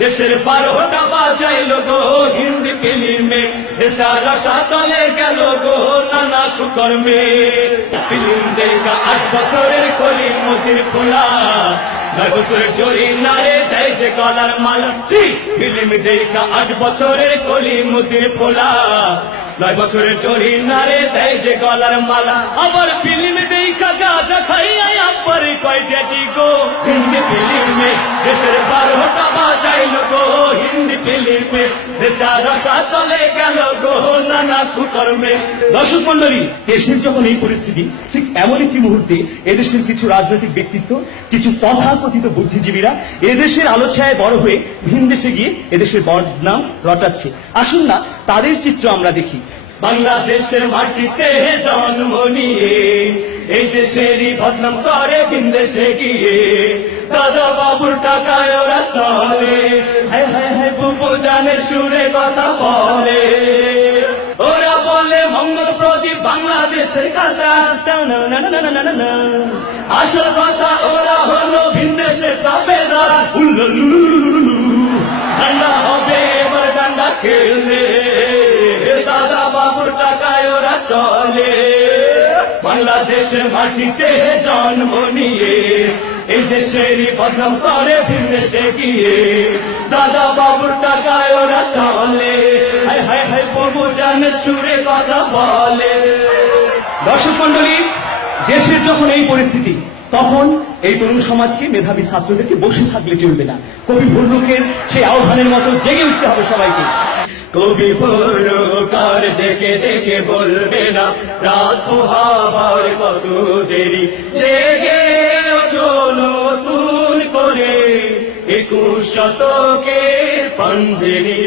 দেশের 12টা বাজাইলো গো হিন্দি ফিল্মে, দেশটা রসাতলে গেল গো নানা কুকর্মে। ফিল্ম দেখা 8 বছরের কলি মতির খোলা, 9 বছরের জরি নারে দেয় যে গলার মালা। ফিল্ম দেখা 8 বছরের কলি মতির খোলা, 9 বছরের জরি নারে দেয় যে গলার মালা। আবার ফিল্ম দেখা গাঁজা খাইয়া আব্বার কয় ড্যাডি গো হিন্দি ফিল্মে, দেশের 12টা বাজাইলো গো হিন্দি ফিল্মে, দেশটা রসাতলে গেল গো নানা কুকর্মে। দর্শক মন্ডলী, দেশের যখন এই পরিস্থিতি, ঠিক এমন একটি মুহূর্তে এদেশের কিছু রাজনৈতিক ব্যক্তিত্ব, কিছু তথাকথিত বুদ্ধিজীবীরা এদেশের আলোচনায় বড় হয়ে ভিন দেশে গিয়ে এদেশের বদনাম রটাচ্ছে। আসুন না তাদের চিত্র আমরা দেখি। বাংলাদেশের মাটিতে জন্ম নিয়ে এই দেশেরই বদনাম করে ভিন দেশে গিয়ে, দাদা বাবুর টাকায় ওরা চলে, হায় হায় হায় বুবু জানের সুরে কথা বলে। ওরা বলে মঙ্গল প্রদীপ বাংলাদেশের কাঁচা, আসল কথা ওরা হলো ভিন দেশের তাবেদার। ঠান্ডা হবে এবার ডান্ডা খেললে, দাদা বাবুর টাকায় ওরা চলে। বাংলাদেশের মাটিতে জন্ম নিয়ে এই দেশেরই বদনাম করে ভিন দেশে গিয়ে, দাদা বাবুর টাকায় ওরা চলে, হায় হায় হায় বাবু জানের সুরে কথা বলে। দর্শক মন্ডলী, দেশের যখন এই পরিস্থিতি, তখন এই তরুণ সমাজকে, মেধাবী ছাত্রদেরকে বসে থাকলে চলবে না। কবি ভল্লুকের সেই আহ্বানের মতো জেগে উঠতে হবে সবাইকে। কবি ভল্লুকার ডেকে ডেকে বলবে না রাত পোহাবার কত দেরি, জেগে ওঠো নতুন করে 21 শতকের পাঞ্জেরি।